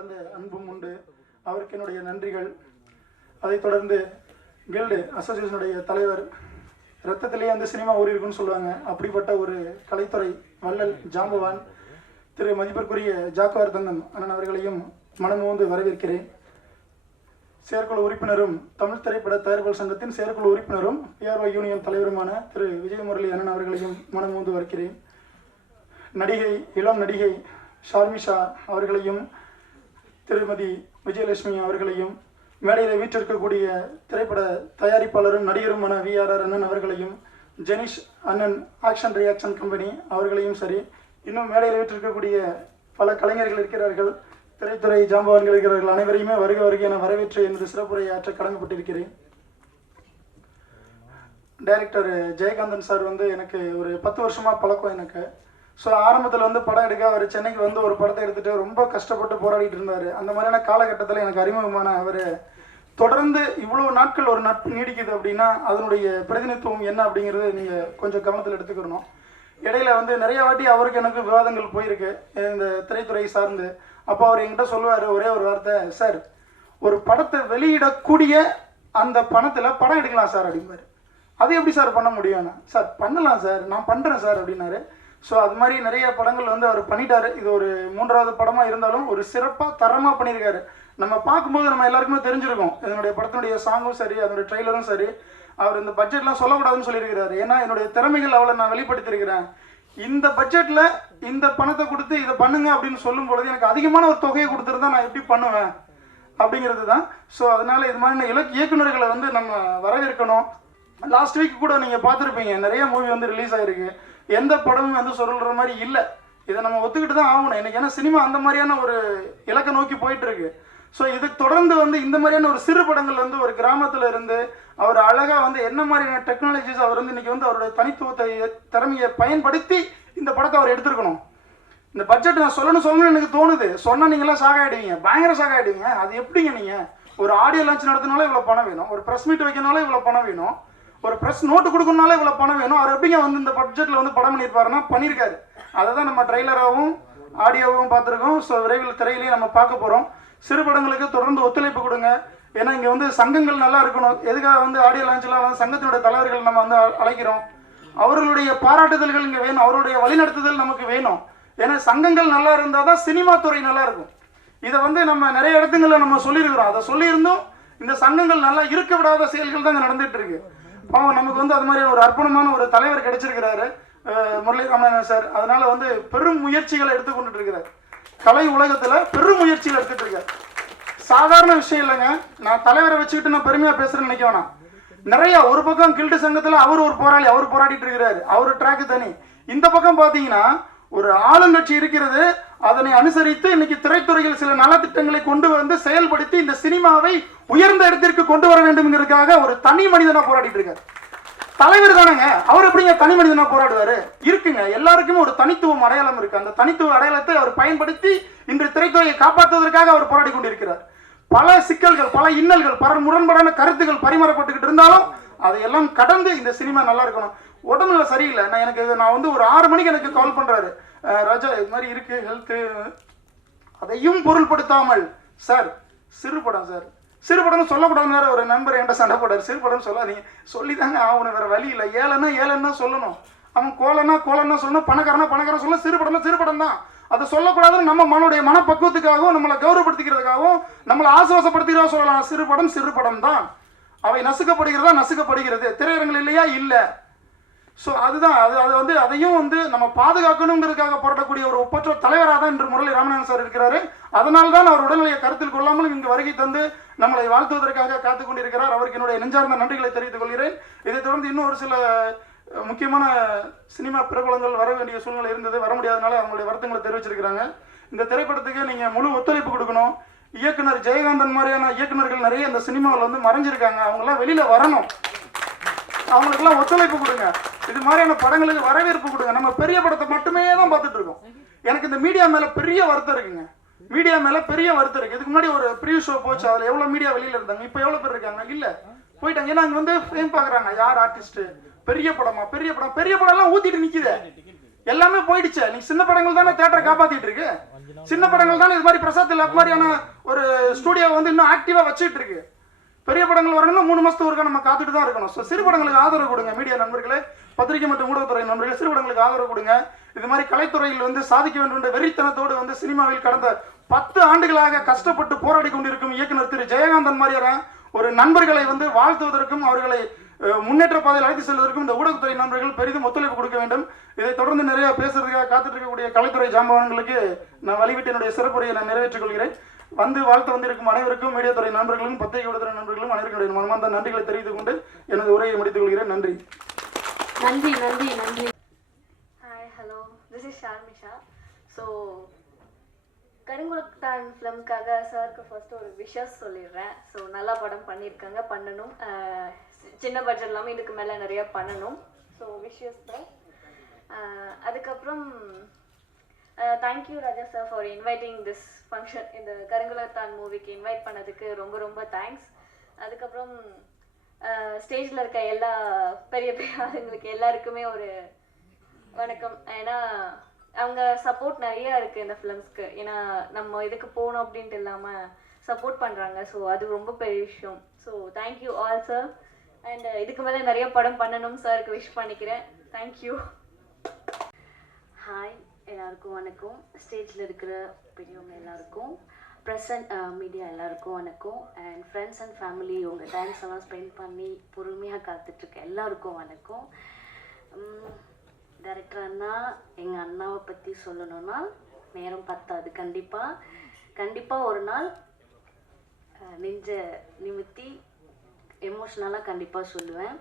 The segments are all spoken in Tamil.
கடந்த அன்பும் உண்டு. அவருக்கு என்னுடைய நன்றிகள். அதைத் தொடர்ந்து கில்டு அசோசியேஷனுடைய தலைவர், ரத்தத்திலேயே அந்த சினிமா ஊறி இருக்குன்னு சொல்லுவாங்க, அப்படிப்பட்ட ஒரு கலைத்துறை வள்ளல் ஜாம்பவான் திரு மதிப்பிற்குரிய ஜாக்குவார் தங்கம் அண்ணன் அவர்களையும் மனமோந்து வரவேற்கிறேன். செயற்குழு உறுப்பினரும் தமிழ் திரைப்பட தயாரிப்பாளர் சங்கத்தின் செயற்குழு உறுப்பினரும் PRO யூனியன் தலைவருமான திரு விஜயமுரளி அண்ணன் அவர்களையும் மனமோந்து வருகிறேன். நடிகை, இளம் நடிகை ஷார்மிஷா அவர்களையும் திருமதி விஜயலட்சுமி அவர்களையும், மேடையில் வீற்றிருக்கக்கூடிய திரைப்பட தயாரிப்பாளரும் நடிகருமான VRR அண்ணன் அவர்களையும், ஜெனிஷ் அண்ணன் ஆக்ஷன் ரியாக்ஷன் கம்பெனி அவர்களையும் சரி, இன்னும் மேடையில் வீற்றிருக்கக்கூடிய பல கலைஞர்கள் இருக்கிறார்கள், திரைத்துறை ஜாம்பவான்கள் இருக்கிறார்கள், அனைவரையுமே வருக வருக என வரவேற்று எனது சிறப்புரையை ஆற்ற கடமைப்பட்டிருக்கிறேன். டைரக்டர் ஜெயகாந்தன் சார் எனக்கு ஒரு 10 வருஷமாக பழக்கம் எனக்கு. ஸோ ஆரம்பத்தில் படம் எடுக்க அவர் சென்னைக்கு ஒரு படத்தை எடுத்துகிட்டு ரொம்ப கஷ்டப்பட்டு போராடிட்டு இருந்தார். அந்த மாதிரியான காலகட்டத்தில் எனக்கு அறிமுகமான அவர் தொடர்ந்து இவ்வளோ நாட்கள் ஒரு நட்பு நீடிக்குது அப்படின்னா அதனுடைய பிரதிநிதித்துவம் என்ன அப்படிங்கிறது நீங்கள் கொஞ்சம் கவனத்தில் எடுத்துக்கணும். இடையில நிறைய வாட்டி அவருக்கு எனக்கு விவாதங்கள் போயிருக்கு இந்த திரைத்துறை சார்ந்து. அப்போ அவர் என்கிட்ட சொல்லுவார் ஒரே ஒரு வார்த்தை, சார் ஒரு படத்தை வெளியிடக்கூடிய அந்த பணத்தில் படம் எடுக்கலாம் சார் அப்படிம்பார். அது எப்படி சார் பண்ண முடியும்னா, சார் பண்ணலாம் சார், நான் பண்ணுறேன் சார் அப்படின்னாரு. ஸோ அது மாதிரி நிறைய படங்கள் அவர் பண்ணிட்டாரு. இது ஒரு 3வது படமாக இருந்தாலும் ஒரு சிறப்பாக தரமாக பண்ணியிருக்காரு. நம்ம பார்க்கும்போது நம்ம எல்லாருக்குமே தெரிஞ்சிருக்கும் இதனுடைய படத்தினுடைய சாங்கும் சரி, அதனுடைய ட்ரெய்லரும் சரி. அவர் இந்த பட்ஜெட்லாம் சொல்லக்கூடாதுன்னு சொல்லியிருக்கிறாரு. ஏன்னா என்னுடைய திறமைகள் அவளை நான் வெளிப்படுத்தியிருக்கிறேன். இந்த பட்ஜெட்டில் இந்த பணத்தை கொடுத்து இதை பண்ணுங்க அப்படின்னு சொல்லும் பொழுது எனக்கு அதிகமான ஒரு தொகையை கொடுத்துருந்தா நான் எப்படி பண்ணுவேன் அப்படிங்கிறது தான். ஸோ அதனால இது மாதிரி இயக்குநர்களை நம்ம வரவேற்கணும். லாஸ்ட் வீக் கூட நீங்கள் பார்த்துருப்பீங்க, நிறைய மூவி ரிலீஸ் ஆகிருக்கு. எந்த படமும் சொல்கிற மாதிரி இல்லை. இதை நம்ம ஒத்துக்கிட்டு தான் ஆகணும் எனக்கு. ஏன்னா சினிமா அந்த மாதிரியான ஒரு இலக்கை நோக்கி போயிட்டு இருக்கு. ஸோ இதுக்கு தொடர்ந்து இந்த மாதிரியான ஒரு சிறு படங்கள் ஒரு கிராமத்தில் இருந்து அவர் அழகாக என்ன மாதிரியான டெக்னாலஜிஸ் அவர் இன்னைக்கு அவருடைய தனித்துவத்தை திறமையை பயன்படுத்தி இந்த படத்தை அவர் எடுத்துருக்கணும். இந்த பட்ஜெட் நான் சொல்லணும்னு எனக்கு தோணுது. சொன்னால் நீங்களாம் ஷாக் ஆகிடுவீங்க, பயங்கர ஷாக் ஆகிடுவீங்க. அது எப்படிங்க நீங்கள் ஒரு ஆடியோ லான்ச் நடத்தினாலும் இவ்வளோ பணம் வேணும், ஒரு ப்ரெஸ் மீட் வைக்கனாலும் இவ்வளோ பணம் வேணும், ஒரு ப்ரெஸ் நோட்டு கொடுக்கணும்னாலே இவ்வளோ பணம் வேணும். அவர் எப்படிங்க இந்த பட்ஜெட்டில் படம் பண்ணியிருப்பாருன்னா பண்ணியிருக்காரு. அதை தான் நம்ம ட்ரெய்லராகவும் ஆடியோவும் பார்த்துருக்கோம். ஸோ விரைவில் திரையிலேயே நம்ம பார்க்க போகிறோம். சிறு படங்களுக்கு தொடர்ந்து ஒத்துழைப்பு கொடுங்க. ஏன்னா இங்கே சங்கங்கள் நல்லா இருக்கணும். எதுக்காக ஆடியோ லான்ச்லாம் சங்கத்தினுடைய தலைவர்கள் நம்ம அழைக்கிறோம். அவர்களுடைய பாராட்டுதல்கள் இங்கே வேணும், அவருடைய வழிநடத்துதல் நமக்கு வேணும். ஏன்னா சங்கங்கள் நல்லா இருந்தால் தான் சினிமா துறை நல்லா இருக்கும். இதை நம்ம நிறைய இடத்துங்களில் நம்ம சொல்லியிருக்கிறோம். அதை சொல்லியிருந்தோம் இந்த சங்கங்கள் நல்லா இருக்க விடாத செயல்கள் தான் இங்கே நடந்துட்டு இருக்கு. பாவம் நமக்கு அது மாதிரி ஒரு அர்ப்பணமான ஒரு தலைவர் கிடைச்சிருக்கிறாரு முரளி ராமநாதன் சார். அதனால பெரும் முயற்சிகளை எடுத்துக்கொண்டுட்டு இருக்கிறார். கலை உலகத்துல பெரும் முயற்சிகள் எடுத்துட்டு இருக்காரு. சாதாரண விஷயம் இல்லைங்க. நான் தலைவரை வச்சுக்கிட்டு நான் பெருமையா பேசுறேன்னு நினைக்க வேணாம். நிறைய ஒரு பக்கம் கில்டு சங்கத்துல அவர் ஒரு போராளி, அவர் போராடிட்டு இருக்கிறாரு, அவரு ட்ராக்கு தனி. இந்த பக்கம் பாத்தீங்கன்னா ஒரு ஆளுங்கட்சி இருக்கிறது. அதனை அனுசரித்து இன்னைக்கு திரைத்துறையில் சில நலத்திட்டங்களை கொண்டு செயல்படுத்தி இந்த சினிமாவை உயர்ந்த இடத்திற்கு கொண்டு வர வேண்டும்ங்கிறதுக்காக ஒரு தனி மனிதனா போராடிட்டு இருக்காரு. தலைவர் தானங்க, அவர் எப்படிங்க தனி மனிதனா போராடுவாரு? இருக்குங்க, எல்லாருக்குமே ஒரு தனித்துவம் அடையாளம் இருக்கு. அந்த தனித்துவ அடையாளத்தை அவர் பயன்படுத்தி இன்று திரைத்துறையை காப்பாற்றுவதற்காக அவர் போராடி கொண்டிருக்கிறார். பல சிக்கல்கள், பல இன்னல்கள், பல முரண்பாடான கருத்துக்கள் பரிமாறப்பட்டுக்கிட்டு இருந்தாலும் அதையெல்லாம் கடந்து இந்த சினிமா நல்லா இருக்கணும். உடம்புல சரியில்லை, நான் ஒரு 6 மணிக்கு எனக்கு கால் பண்றாரு, ராஜா இது மாதிரி இருக்கு ஹெல்த்து. அதையும் பொருள்படுத்தாமல், சார் சிறு படம், சார் சிறு படம் சொல்லக்கூடாது. ஒரு நண்பர் என்கிட்ட சண்டை போடாரு, சிறு படம் சொல்லாதீங்க, சொல்லிதாங்க ஆகணும், வேற வழி இல்லை. ஏழன்னா சொல்லணும், அவன் கோலன்னா சொல்லணும், பணக்காரன் சொல்லணும். சிறு படம் தான். அதை சொல்லக்கூடாதுன்னு நம்ம மனப்பக்குவத்துக்காகவும் நம்மளை கௌரவப்படுத்திக்கிறதுக்காகவும் நம்மளை ஆசுவாசப்படுத்திக்கிறதா சொல்லலாம். சிறு படம் தான். அவை நசுக்கப்படுகிறது. திரையரங்கள் இல்லையா? இல்லை. ஸோ அதுதான் அதையும் நம்ம பாதுகாக்கணுங்கிறதுக்காக போராடக்கூடிய ஒரு ஒப்பற்ற தலைவராக தான் இன்று முரளி ராமநாதன் சார் இருக்கிறாரு. அதனால தான் அவர் உடல்நிலையை கருத்தில் கொள்ளாமலும் இங்கு வருகை தந்து நம்மளை வாழ்த்துவதற்காக காத்துக் கொண்டிருக்கிறார். அவருக்கு என்னுடைய நெஞ்சார்ந்த நன்றிகளை தெரிவித்துக் கொள்கிறேன். இதைத் தொடர்ந்து இன்னும் ஒரு சில முக்கியமான சினிமா பிரபலங்கள் வர வேண்டிய சூழ்நிலை இருந்தது, வர முடியாதனால அவங்களுடைய வருத்தங்களை தெரிவிச்சிருக்கிறாங்க. இந்த திரைப்படத்துக்கு நீங்கள் முழு ஒத்துழைப்பு கொடுக்கணும். இயக்குனர் ஜெயகாந்தன் மாதிரியான இயக்குநர்கள் நிறைய இந்த சினிமாவில் மறைஞ்சிருக்காங்க. அவங்களாம் வெளியில வரணும். அவங்களுக்கெல்லாம் ஒத்துழைப்பு கொடுங்க. இது மாதிரியான படங்களுக்கு வரவேற்பு கொடுங்க. நம்ம பெரிய படத்தை மட்டுமே தான் பார்த்துட்டு இருக்கோம். எனக்கு இந்த மீடியா மேல பெரிய வருத்தம் இருக்குங்க. இதுக்கு முன்னாடி ஒரு ப்ரீ ஷோ போச்சு, அதில் எவ்வளோ மீடியா வெளியில இருந்தாங்க, இப்போ எவ்வளோ பேர் இருக்காங்க? இல்லை, போயிட்டாங்க. ஏன்னா அங்கே ஃபேம் பார்க்குறாங்க, யார் ஆர்டிஸ்ட், பெரிய படம் எல்லாம் ஊத்திட்டு நிக்குது. எல்லாமே போயிடுச்சு. நீ சின்ன படங்கள் தானே தியேட்டரை காப்பாத்திட்டு இருக்கு. சின்ன படங்கள் தானே இது மாதிரி பிரசாத் லேப் மாதிரியான ஒரு ஸ்டூடியோ வந்து இன்னும் ஆக்டிவா வச்சுட்டு இருக்கு. பெரிய படங்கள் வரணும்னா 3 மாசத்துக்கு ஒருக்கா நம்ம காத்துட்டு தான் இருக்கணும். ஸோ சிறு படங்களுக்கு ஆதரவு கொடுங்க. மீடியா நண்பர்களே, பத்திரிகை மற்றும் ஊடகத்துறை நண்பர்களே, சிறு படங்களுக்கு ஆதரவு கொடுங்க. இது மாதிரி கலைத்துறையில் வந்து சாதிக்க வேண்டும் என்ற வெறித்தனத்தோடு வந்து சினிமாவில் கடந்த 10 ஆண்டுகளாக கஷ்டப்பட்டு போராடி கொண்டிருக்கும் இயக்குனர் திரு ஜெயகாந்தன் மாதிரியான ஒரு நண்பர்களை வந்து வாழ்த்துவதற்கும் அவர்களை முன்னேற்ற பாதையில் அழைத்து செல்வதற்கும் இந்த ஊடகத்துறை நண்பர்கள் பெரிதும் ஒத்துழைப்பு கொடுக்க வேண்டும். இதை தொடர்ந்து நிறைய பேசுறதுக்காக காத்துட்டு இருக்கக்கூடிய கலைத்துறை ஜாம்பவான்களுக்கு நான் வழிவிட்டு என்னுடைய சிறப்புரையை நான் நிறைவேற்றிக் கொள்கிறேன். வந்து வாழ்த்து வந்திருக்கும் அனைவருக்கும், மீடியா துறை நண்பர்களும் பத்திரிகை ஊடகத்துறை நண்பர்களும் அனைவருக்கும் மனமார்ந்த நன்றிகளை தெரிவித்துக் கொண்டு எனது உரையை முடித்துக் கொள்கிறேன். நன்றி. நன்றி நன்றி நன்றி. Hi, hello, this is Sharmisha. So Karungulathan ஃபிலிம்காக சாருக்கு ஃபர்ஸ்ட் ஒரு விஷஸ் சொல்லிடுறேன். ஸோ நல்லா படம் பண்ணியிருக்காங்க, பண்ணணும். சின்ன பட்ஜெட் இல்லாமல் இதுக்கு மேலே நிறையா பண்ணணும். ஸோ விஷஸ் தான். அதுக்கப்புறம் thank you Raja sir for inviting this function. இந்த கருங்குளத்தான் மூவிக்கு இன்வைட் பண்ணதுக்கு ரொம்ப ரொம்ப தேங்க்ஸ். அதுக்கப்புறம் ஸ்டேஜில் இருக்க எல்லா பெரிய பெரிய ஆளுங்களுக்கு எல்லாருக்குமே ஒரு வணக்கம். ஏன்னா அவங்க சப்போர்ட் நிறையா இருக்குது இந்த ஃபிலிம்ஸ்க்கு. ஏன்னா நம்ம இதுக்கு போகணும் அப்படின்ட்டு இல்லாமல் சப்போர்ட் பண்ணுறாங்க. ஸோ அது ரொம்ப பெரிய விஷயம். So thank you all sir. And இதுக்கு மேலே நிறைய படம் பண்ணணும் சாருக்கு விஷ் பண்ணிக்கிறேன். தேங்க்யூ. ஹாய், எல்லாருக்கும் வணக்கம். ஸ்டேஜில் இருக்கிற பெரியவங்க எல்லாருக்கும், ப்ரெசன்ட் மீடியா எல்லாருக்கும் வணக்கம். அண்ட் ஃப்ரெண்ட்ஸ் அண்ட் ஃபேமிலி உங்கள் டைம்ஸ் எல்லாம் ஸ்பெண்ட் பண்ணி பொறுமையாக காத்துட்ருக்க எல்லாருக்கும் வணக்கம். டைரக்டர் அண்ணா, எங்கள் அண்ணாவை பற்றி சொல்லணும்னா நேரம் பத்தாது. கண்டிப்பாக ஒரு நாள் நெஞ்ச நிமித்தி எமோஷ்னலாக கண்டிப்பாக சொல்லுவேன்.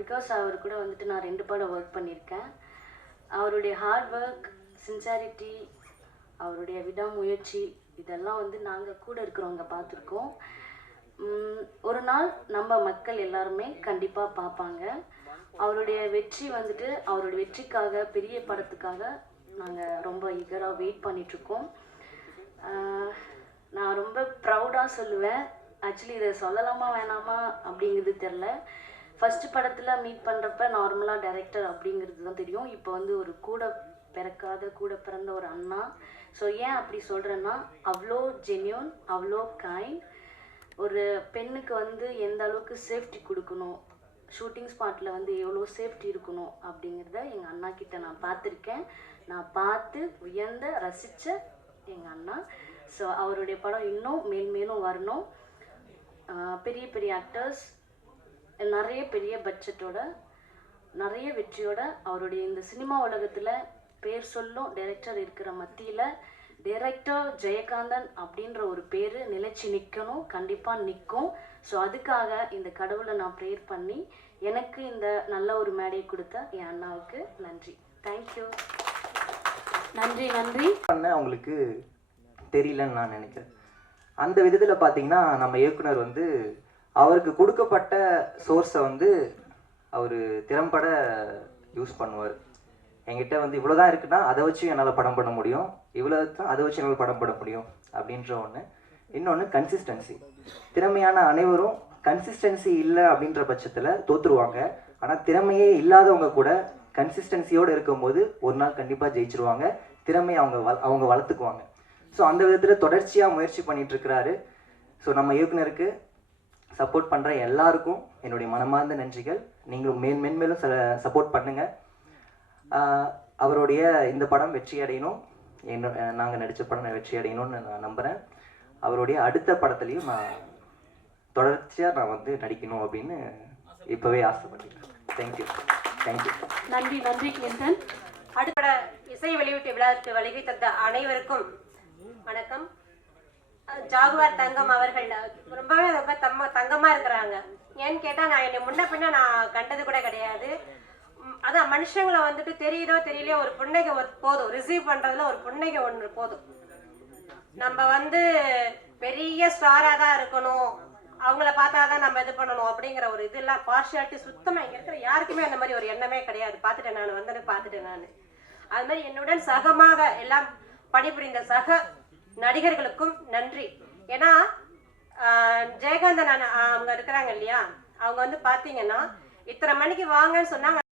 பிகாஸ் அவர் கூட வந்துட்டு நான் 2 படம் ஒர்க் பண்ணியிருக்கேன். அவருடைய ஹார்ட் ஒர்க், சின்சாரிட்டி, அவருடைய விடாமுயற்சி இதெல்லாம் வந்து நாங்கள் கூட இருக்கிறவங்க பார்த்துருக்கோம். ஒரு நாள் நம்ம மக்கள் எல்லாருமே கண்டிப்பாக பார்ப்பாங்க. அவருடைய வெற்றி வந்துட்டு, அவருடைய வெற்றிக்காக, பெரிய படத்துக்காக நாங்கள் ரொம்ப ஈகராக வெயிட் பண்ணிகிட்ருக்கோம். நான் ரொம்ப ப்ரௌடாக சொல்லுவேன். ஆக்சுவலி இதை சொல்லலாமா வேணாமா அப்படிங்கிறது தெரில. ஃபஸ்ட்டு படத்தில் மீட் பண்ணுறப்ப நார்மலாக டைரக்டர் அப்படிங்கிறது தான் தெரியும். இப்போ வந்து ஒரு கூட பிறந்த ஒரு அண்ணா. ஸோ ஏன் அப்படி சொல்கிறேன்னா, அவ்வளோ ஜென்யூன், அவ்வளோ கைண்ட். ஒரு பெண்ணுக்கு வந்து எந்த அளவுக்கு சேஃப்டி கொடுக்கணும், ஷூட்டிங் ஸ்பாட்டில் வந்து எவ்வளோ சேஃப்டி இருக்கணும் அப்படிங்கிறத எங்கள் அண்ணா கிட்ட நான் பார்த்துருக்கேன். நான் பார்த்து வியந்த ரசித்த எங்கள் அண்ணா. ஸோ அவருடைய படம் இன்னும் மேலும் வரணும். பெரிய பெரிய ஆக்டர்ஸ், நிறைய பெரிய பட்ஜெட்டோட, நிறைய வெற்றியோட அவருடைய இந்த சினிமா உலகத்தில் பேர் சொல்லும் டைரக்டர் இருக்கிற மத்தியில் டைரக்டர் ஜெயகாந்தன் அப்படின்ற ஒரு பேர் நிலைச்சி நிற்கணும். கண்டிப்பாக நிற்கும். ஸோ அதுக்காக இந்த கடவுளை நான் ப்ரேயர் பண்ணி எனக்கு இந்த நல்ல ஒரு மேடையை கொடுத்த என் அண்ணாவுக்கு நன்றி. தேங்க்யூ. நன்றி நன்றி. அவங்களுக்கு தெரியலன்னு நான் நினைக்கிறேன். அந்த விதத்தில் பார்த்தீங்கன்னா நம்ம இயக்குனர் வந்து அவருக்கு கொடுக்கப்பட்ட சோர்ஸை வந்து அவர் திறம்பட யூஸ் பண்ணுவார். என்கிட்ட வந்து இவ்வளோதான் இருக்குன்னா அதை வச்சு என்னால் படம் பண்ண முடியும், இவ்வளோ தான் அதை வச்சு என்னால் படம் பண்ண முடியும் அப்படின்ற ஒன்று. இன்னொன்று கன்சிஸ்டன்சி. திறமையான அனைவரும் கன்சிஸ்டன்சி இல்லை அப்படின்ற பட்சத்தில் தோற்றுருவாங்க. ஆனால் திறமையே இல்லாதவங்க கூட கன்சிஸ்டன்சியோடு இருக்கும்போது ஒரு நாள் கண்டிப்பாக ஜெயிச்சிருவாங்க. திறமையை அவங்க வளர்த்துக்குவாங்க. ஸோ அந்த விதத்தில் தொடர்ச்சியாக முயற்சி பண்ணிட்டு இருக்கிறாரு. ஸோ நம்ம இயக்குனருக்கு சப்போர்ட் பண்ணுற எல்லாருக்கும் என்னுடைய மனமார்ந்த நன்றிகள். நீங்களும் மென்மேலும் சப்போர்ட் பண்ணுங்கள். அவருடைய இந்த படம் வெற்றி அடையணும், நாங்கள் நடித்த படம் வெற்றி அடையணும்னு நான் நம்புகிறேன். அவருடைய அடுத்த படத்துலையும் நான் தொடர்ச்சியாக நான் வந்து நடிக்கணும் அப்படின்னு இப்போவே ஆசைப்பட்டுக்கிறேன். தேங்க்யூ. நன்றி நன்றி கிளின்டன். அடுத்த இசை வெளியீட்டு விழாவிற்கு வருகை தந்த அனைவருக்கும் வணக்கம். ஜாகுவார் தங்கம் அவர்கள் ரொம்பவே ரொம்ப தங்கமா இருக்கிறாங்க. ஏன்னு கேட்டா, நான் என்னை முன்ன பின்ன நான் கண்டது கூட கிடையாது. அதான் மனுஷங்களை வந்துட்டு தெரியுதோ தெரியலையோ ஒரு புன்னகை போதும், ரிசீவ் பண்றதுல ஒரு புன்னகை ஒன்று போதும். நம்ம வந்து பெரிய ஸ்டாரா தான் இருக்கணும், அவங்கள பார்த்தாதான் நம்ம இது பண்ணணும் அப்படிங்கிற ஒரு இதெல்லாம் பார்ஷியாலிட்டி சுத்தமா இங்க இருக்கிற யாருக்குமே அந்த மாதிரி ஒரு எண்ணமே கிடையாது. பார்த்துட்டேன் நான். அது மாதிரி என்னுடன் சகமாக எல்லாம் பணிபுரிந்த சக நடிகர்களுக்கும் நன்றி. ஏன்னா ஜெயகாந்தன் அவங்க இருக்கிறாங்க இல்லையா, அவங்க வந்து பாத்தீங்கன்னா இத்தனை மணிக்கு வாங்கன்னு சொன்னாங்க.